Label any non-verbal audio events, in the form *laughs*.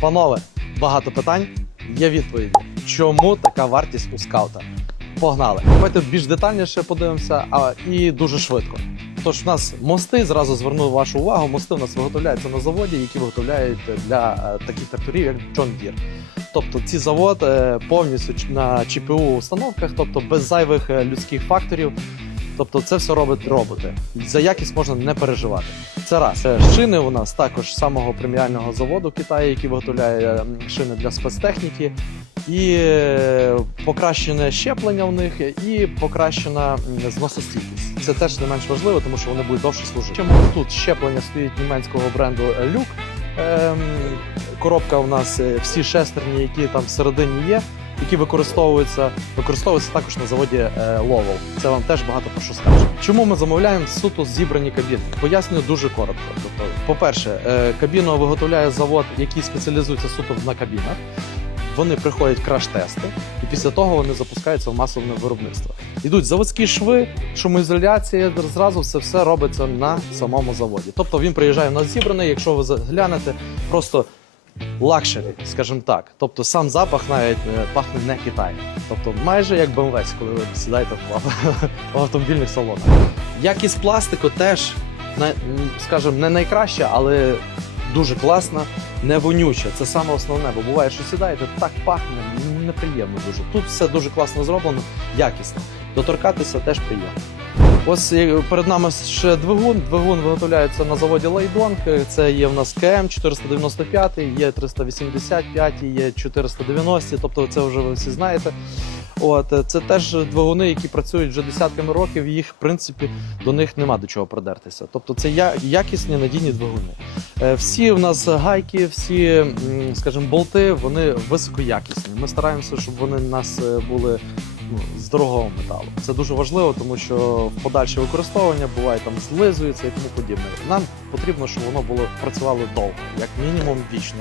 Панове, багато питань, є відповіді. Чому така вартість у скаута? Погнали. Давайте більш детальніше подивимося, а і дуже швидко. Тож, в нас мости зразу зверну вашу увагу. Мости у нас виготовляються на заводі, які виготовляють для е, таких тракторів, як John Deere. Тобто ці завод е, повністю на ЧПУ установках, тобто без зайвих е, людських факторів. Тобто це все робить роботи. За якість можна не переживати. Це раз. Е, Шини у нас також самого преміального заводу Китаю, який виготовляє шини для спецтехніки. І е, покращене щеплення в них, і покращена зносостійкість. Це теж не менш важливо, тому що вони будуть довше служити. Чому тут щеплення стоїть німецького бренду Люк. Ем, коробка у нас е, всі шестерні, які там всередині є, які використовуються, використовуються також на заводі е, Це вам теж багато про що скаже. Чому ми замовляємо суто зібрані кабіни? Пояснюю дуже коротко. Тобто, по-перше, е, кабіну виготовляє завод, який спеціалізується суто на кабінах. Вони приходять краш-тести, і після того вони запускаються в масове виробництво. Йдуть заводські шви, шумоізоляція, зразу це все робиться на самому заводі. Тобто він приїжджає в нас зібраний, якщо ви заглянете, просто лакшері, скажімо так. Тобто сам запах навіть е, пахне не Китай. Тобто майже як BMW, коли ви сідаєте *laughs* в автомобільних салонах. Якість пластику теж, скажімо, не найкраща, але дуже класна, не вонюча. Це саме основне, бо буває, що сідаєте, так пахне, неприємно дуже. Тут все дуже класно зроблено, якісно. Доторкатися теж приємно. Ось перед нами ще двигун. Двигун виготовляється на заводі Лайдонг. Це є в нас КМ 495, є 385, є 490, тобто це вже ви всі знаєте. От це теж двигуни, які працюють вже десятками років. Їх, в принципі, до них нема до чого придертися. Тобто, це якісні надійні двигуни. Е, Всі в нас гайки, всі, скажімо, болти, вони високоякісні. Ми стараємося, щоб вони в нас е, були з дорогого металу. Це дуже важливо, тому що в подальше використовування буває там злизується і тому подібне. Нам потрібно, щоб воно було працювало довго, як мінімум вічно.